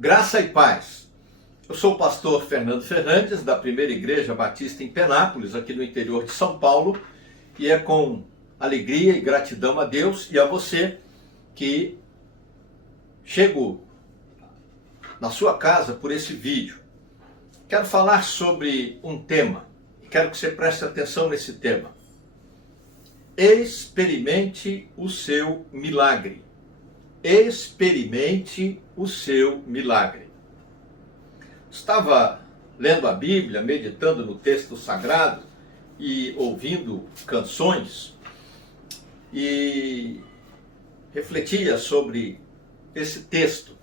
Graça e paz. Eu sou o pastor Fernando Fernandes, da Primeira Igreja Batista em Penápolis, aqui no interior de São Paulo, e é com alegria e gratidão a Deus e a você que chego na sua casa por esse vídeo. Quero falar sobre um tema, e quero que você preste atenção nesse tema. Experimente o seu milagre. Experimente o seu milagre. Estava lendo a Bíblia, meditando no texto sagrado e ouvindo canções e refletia sobre esse texto.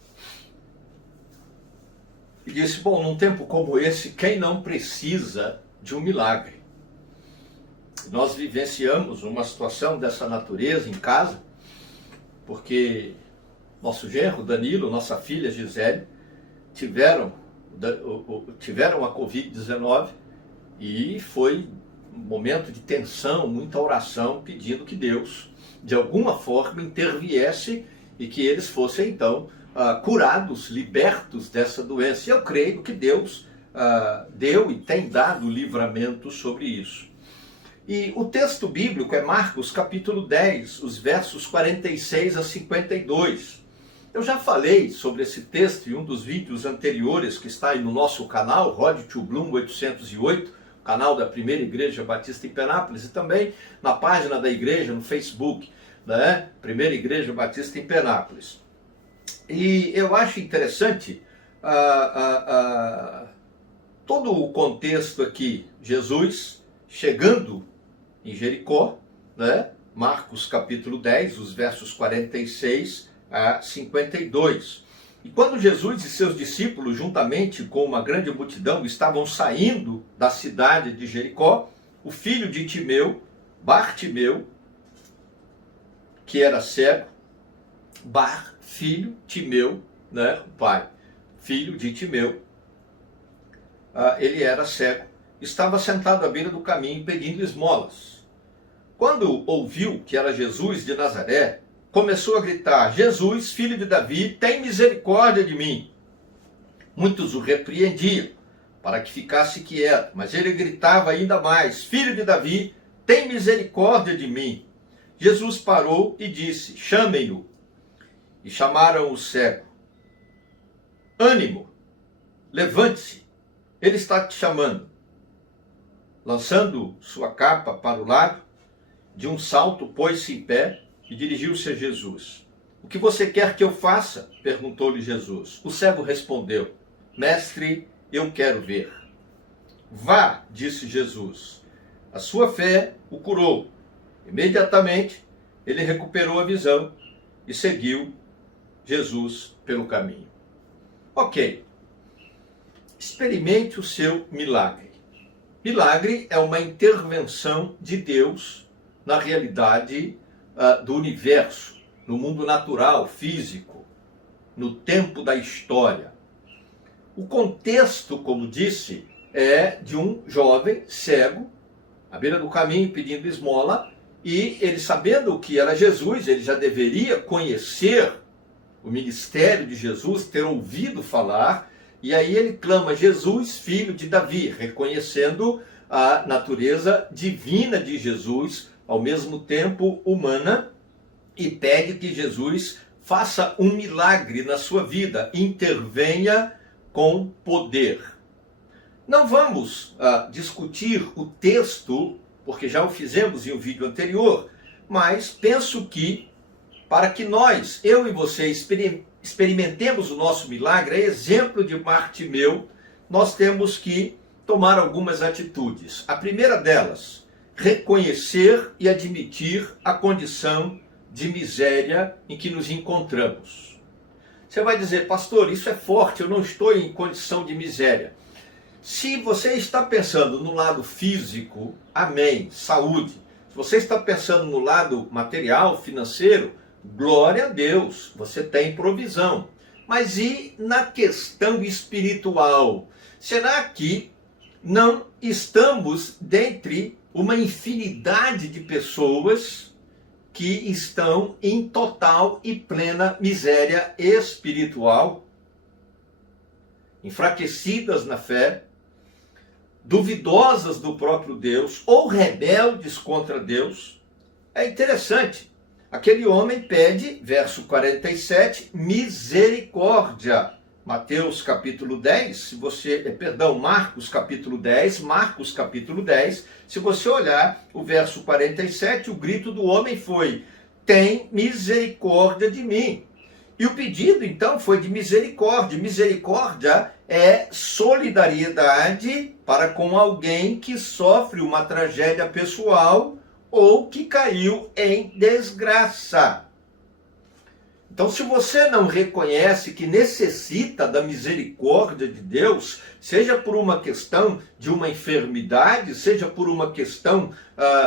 E disse, bom, num tempo como esse, quem não precisa de um milagre? Nós vivenciamos uma situação dessa natureza em casa, porque nosso genro Danilo, nossa filha Gisele, tiveram a Covid-19 e foi um momento de tensão, muita oração, pedindo que Deus, de alguma forma, interviesse e que eles fossem, então, curados, libertos dessa doença. E eu creio que Deus deu e tem dado livramento sobre isso. E o texto bíblico é Marcos capítulo 10, os versos 46 a 52. Eu já falei sobre esse texto em um dos vídeos anteriores que está aí no nosso canal, Road to Bloom 808, canal da Primeira Igreja Batista em Penápolis, e também na página da igreja no Facebook, né? Primeira Igreja Batista em Penápolis. E eu acho interessante todo o contexto aqui. Jesus chegando em Jericó, né? Marcos capítulo 10, os versos 46 a 52. E quando Jesus e seus discípulos, juntamente com uma grande multidão, estavam saindo da cidade de Jericó, o filho de Timeu, Bartimeu, que era cego, filho, Timeu, né, o pai, filho de Timeu, ele era cego, estava sentado à beira do caminho pedindo esmolas. Quando ouviu que era Jesus de Nazaré, começou a gritar, Jesus, filho de Davi, tem misericórdia de mim. Muitos o repreendiam para que ficasse quieto, mas ele gritava ainda mais, filho de Davi, tem misericórdia de mim. Jesus parou e disse, chamem-no. E chamaram o cego. Ânimo, levante-se, ele está te chamando. Lançando sua capa para o lado, de um salto pôs-se em pé e dirigiu-se a Jesus. O que você quer que eu faça? Perguntou-lhe Jesus. O cego respondeu, mestre, eu quero ver. Vá, disse Jesus. A sua fé o curou. Imediatamente, ele recuperou a visão e seguiu Jesus pelo caminho. Ok. Experimente o seu milagre. Milagre é uma intervenção de Deus na realidade do universo, no mundo natural, físico, no tempo da história. O contexto, como disse, é de um jovem cego, à beira do caminho pedindo esmola, e ele, sabendo que era Jesus, ele já deveria conhecer o ministério de Jesus, ter ouvido falar, e aí ele clama, Jesus, filho de Davi, reconhecendo a natureza divina de Jesus, ao mesmo tempo humana, e pede que Jesus faça um milagre na sua vida, intervenha com poder. Não vamos discutir o texto, porque já o fizemos em um vídeo anterior, mas penso que, para que nós, eu e você, experimentemos o nosso milagre, a exemplo de Bartimeu, nós temos que tomar algumas atitudes. A primeira delas, reconhecer e admitir a condição de miséria em que nos encontramos. Você vai dizer, pastor, isso é forte, eu não estou em condição de miséria. Se você está pensando no lado físico, amém, saúde. Se você está pensando no lado material, financeiro, glória a Deus, você tem provisão. Mas e na questão espiritual? Será que não estamos dentre uma infinidade de pessoas que estão em total e plena miséria espiritual? enfraquecidas na fé, duvidosas do próprio Deus ou rebeldes contra Deus. É interessante. Aquele homem pede, verso 47, misericórdia. Mateus capítulo 10, Marcos capítulo 10, se você olhar o verso 47, o grito do homem foi: tem misericórdia de mim. E o pedido, então, foi de misericórdia. Misericórdia é solidariedade para com alguém que sofre uma tragédia pessoal ou que caiu em desgraça. Então, se você não reconhece que necessita da misericórdia de Deus, seja por uma questão de uma enfermidade, seja por uma questão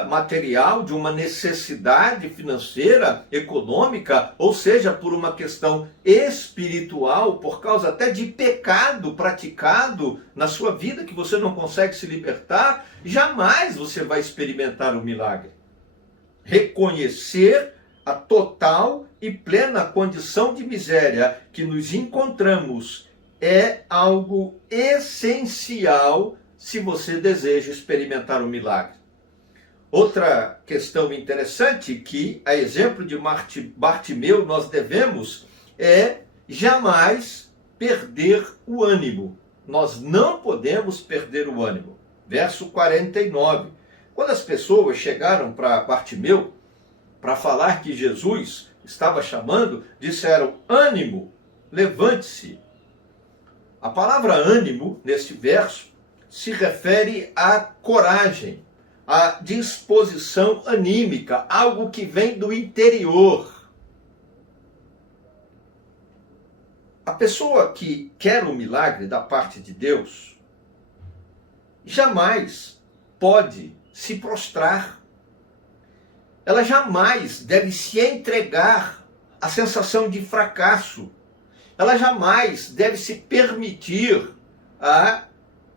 material, de uma necessidade financeira, econômica, ou seja por uma questão espiritual, por causa até de pecado praticado na sua vida que você não consegue se libertar, jamais você vai experimentar o milagre. Reconhecer a total e plena condição de miséria que nos encontramos é algo essencial se você deseja experimentar o milagre. Outra questão interessante que, a exemplo de Bartimeu, nós devemos jamais perder o ânimo. Nós não podemos perder o ânimo. Verso 49. Quando as pessoas chegaram para Bartimeu para falar que Jesus estava chamando, disseram: ânimo, levante-se. A palavra ânimo, neste verso, se refere à coragem, à disposição anímica, algo que vem do interior. A pessoa que quer um milagre da parte de Deus, jamais pode se prostrar. Ela jamais deve se entregar à sensação de fracasso. Ela jamais deve se permitir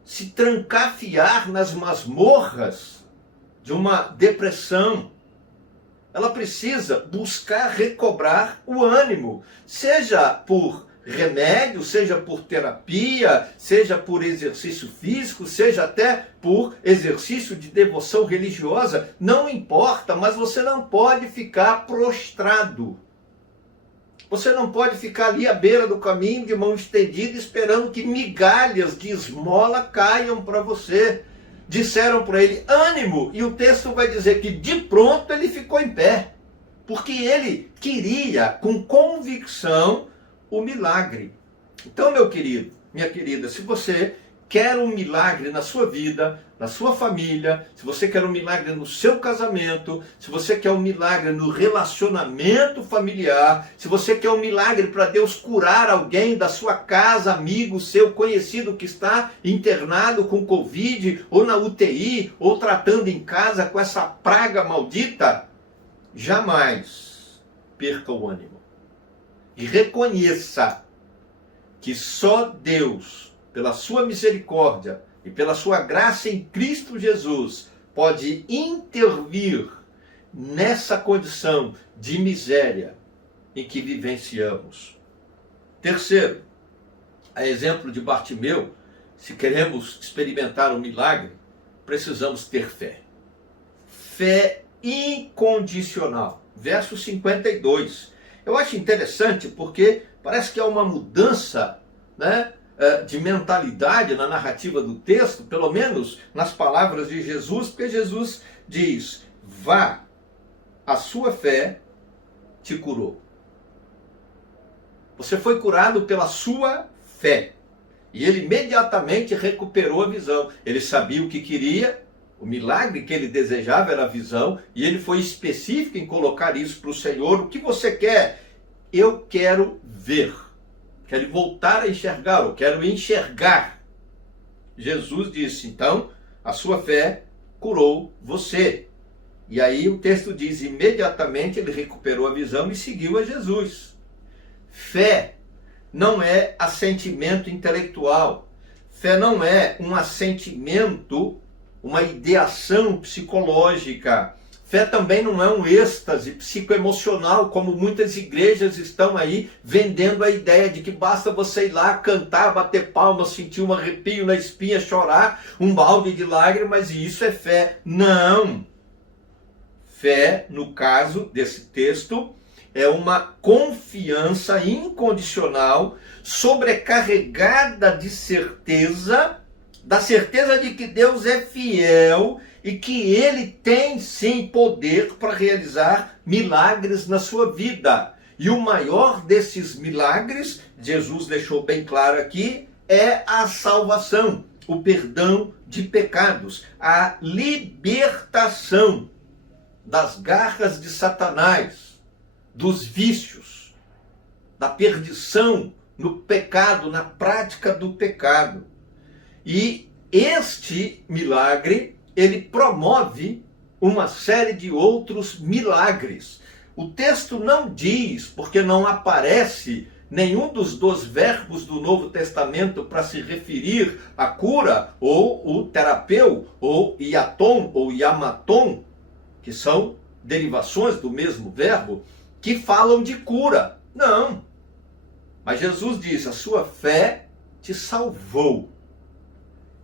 se trancafiar nas masmorras de uma depressão. Ela precisa buscar recobrar o ânimo, seja por remédio, seja por terapia, seja por exercício físico, seja até por exercício de devoção religiosa, não importa, mas você não pode ficar prostrado. Você não pode ficar ali à beira do caminho de mão estendida esperando que migalhas de esmola caiam para você. Disseram para ele: ânimo, e o texto vai dizer que de pronto ele ficou em pé, porque ele queria com convicção o milagre. Então, meu querido, minha querida, se você quer um milagre na sua vida, na sua família, se você quer um milagre no seu casamento, se você quer um milagre no relacionamento familiar, se você quer um milagre para Deus curar alguém da sua casa, amigo seu, conhecido que está internado com Covid, ou na UTI, ou tratando em casa com essa praga maldita, jamais perca o ânimo. E reconheça que só Deus, pela sua misericórdia e pela sua graça em Cristo Jesus, pode intervir nessa condição de miséria em que vivenciamos. Terceiro, a exemplo de Bartimeu, se queremos experimentar um milagre, precisamos ter fé. Fé incondicional. Verso 52. Eu acho interessante porque parece que há uma mudança, de mentalidade na narrativa do texto, pelo menos nas palavras de Jesus, porque Jesus diz: vá, a sua fé te curou. Você foi curado pela sua fé. E ele imediatamente recuperou a visão. Ele sabia o que queria, o milagre que ele desejava era a visão, e ele foi específico em colocar isso para o Senhor. O que você quer? Eu quero ver. Quero voltar a enxergar, eu quero enxergar. Jesus disse, então, a sua fé curou você. E aí o texto diz, imediatamente ele recuperou a visão e seguiu a Jesus. Fé não é assentimento intelectual. Fé não é um assentimento, uma ideação psicológica. Fé também não é um êxtase psicoemocional, como muitas igrejas estão aí vendendo a ideia de que basta você ir lá cantar, bater palmas, sentir um arrepio na espinha, chorar, um balde de lágrimas e isso é fé. Não! Fé, no caso desse texto, é uma confiança incondicional, sobrecarregada de certeza, da certeza de que Deus é fiel e que Ele tem sim poder para realizar milagres na sua vida. E o maior desses milagres, Jesus deixou bem claro aqui, é a salvação, o perdão de pecados, a libertação das garras de Satanás, dos vícios, da perdição no pecado, na prática do pecado. E este milagre, ele promove uma série de outros milagres. O texto não diz, porque não aparece nenhum dos 2 verbos do Novo Testamento para se referir à cura, ou o terapeu, ou iaton, ou iamaton, que são derivações do mesmo verbo, que falam de cura. Não. Mas Jesus diz, a sua fé te salvou.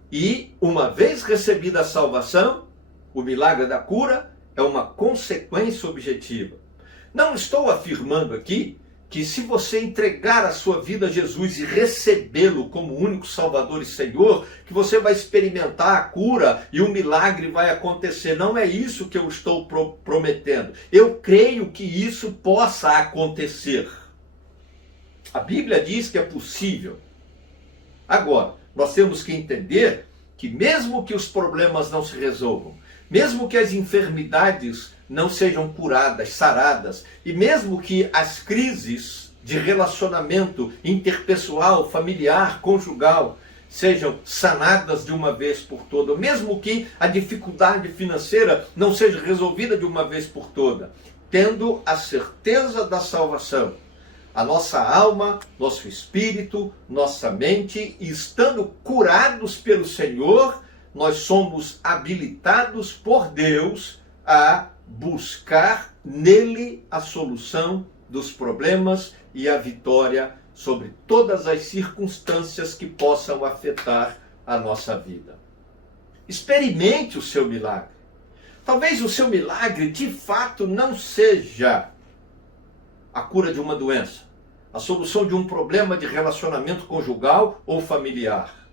E, uma vez recebida a salvação, o milagre da cura é uma consequência objetiva. Não estou afirmando aqui que se você entregar a sua vida a Jesus e recebê-lo como único Salvador e Senhor, que você vai experimentar a cura e o milagre vai acontecer. Não é isso que eu estou prometendo. Eu creio que isso possa acontecer. A Bíblia diz que é possível. Agora, nós temos que entender que mesmo que os problemas não se resolvam, mesmo que as enfermidades não sejam curadas, saradas, e mesmo que as crises de relacionamento interpessoal, familiar, conjugal, sejam sanadas de uma vez por toda, mesmo que a dificuldade financeira não seja resolvida de uma vez por toda, tendo a certeza da salvação, a nossa alma, nosso espírito, nossa mente, e estando curados pelo Senhor, nós somos habilitados por Deus a buscar nele a solução dos problemas e a vitória sobre todas as circunstâncias que possam afetar a nossa vida. Experimente o seu milagre. Talvez o seu milagre de fato não seja a cura de uma doença, a solução de um problema de relacionamento conjugal ou familiar.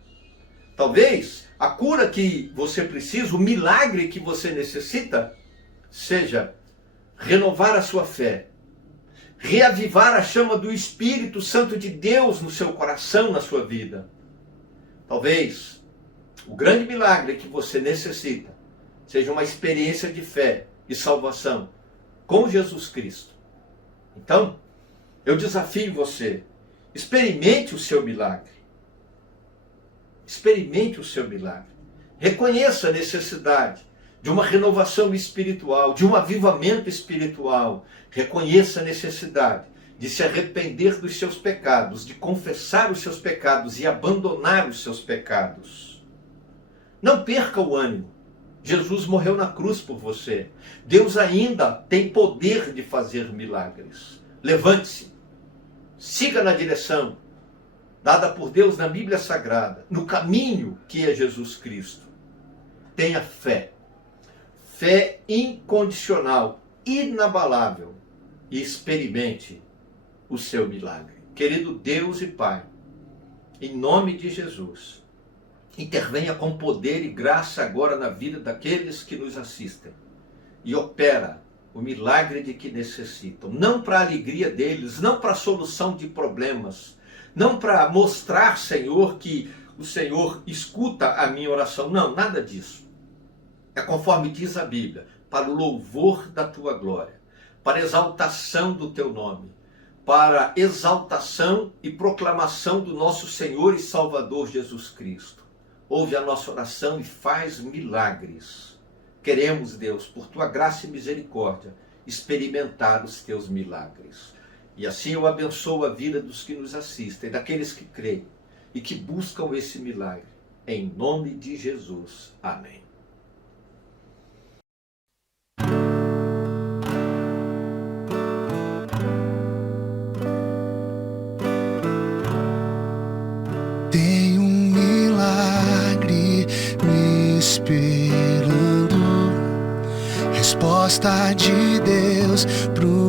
Talvez a cura que você precisa, o milagre que você necessita, seja renovar a sua fé, reavivar a chama do Espírito Santo de Deus no seu coração, na sua vida. Talvez o grande milagre que você necessita seja uma experiência de fé e salvação com Jesus Cristo. Então, eu desafio você, experimente o seu milagre. Experimente o seu milagre. Reconheça a necessidade de uma renovação espiritual, de um avivamento espiritual. Reconheça a necessidade de se arrepender dos seus pecados, de confessar os seus pecados e abandonar os seus pecados. Não perca o ânimo. Jesus morreu na cruz por você. Deus ainda tem poder de fazer milagres. Levante-se. Siga na direção dada por Deus na Bíblia Sagrada, no caminho que é Jesus Cristo. Tenha fé. Fé incondicional, inabalável, e experimente o seu milagre. Querido Deus e Pai, em nome de Jesus, intervenha com poder e graça agora na vida daqueles que nos assistem e opera o milagre de que necessitam, não para a alegria deles, não para a solução de problemas, não para mostrar, Senhor, que o Senhor escuta a minha oração, não, nada disso. É conforme diz a Bíblia, para o louvor da tua glória, para a exaltação do teu nome, para a exaltação e proclamação do nosso Senhor e Salvador Jesus Cristo. Ouve a nossa oração e faz milagres. Queremos, Deus, por tua graça e misericórdia, experimentar os teus milagres. E assim eu abençoo a vida dos que nos assistem, daqueles que creem e que buscam esse milagre. Em nome de Jesus. Amém. Tem um milagre me esperando, resposta de Deus pro